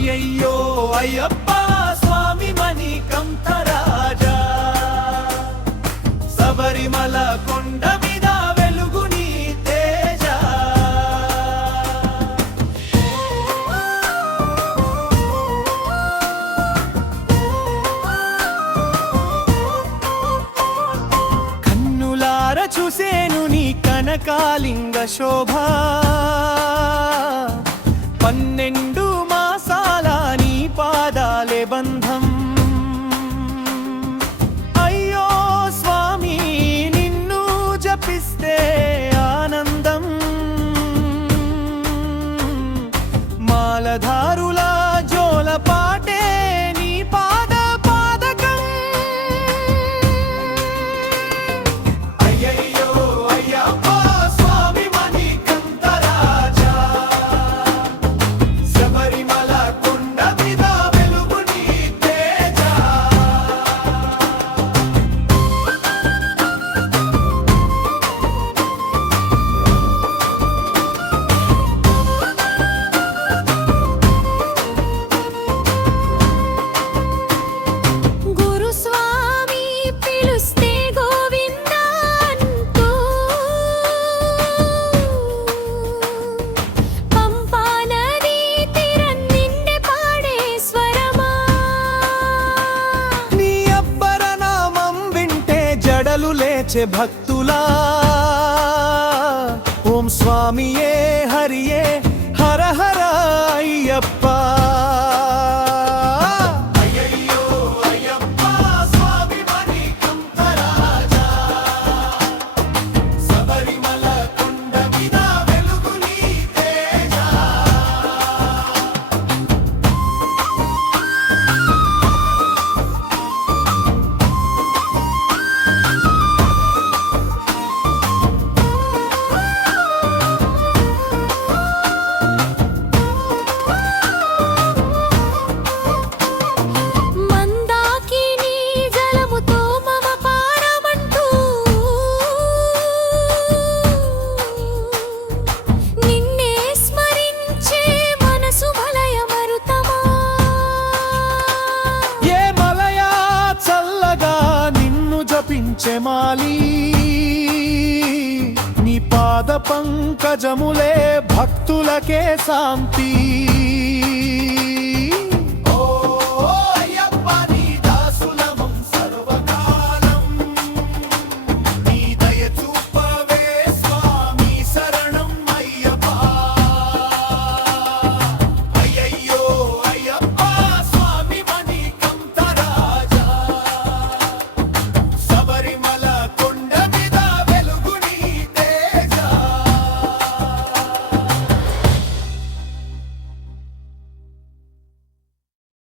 అయ్యయ్యో అయ్యప్ప స్వామి మణి కంతరాజా శబరిమల కొండ మీద వెలుగుని తేజ. కన్నులార చూసేను నీ కనకాలింగ శోభ. పన్నెండు भक्तुला। ओम स्वामी ये हरिए పంచమాలి నిపాద పంకజములే భక్తులకే శాంతి.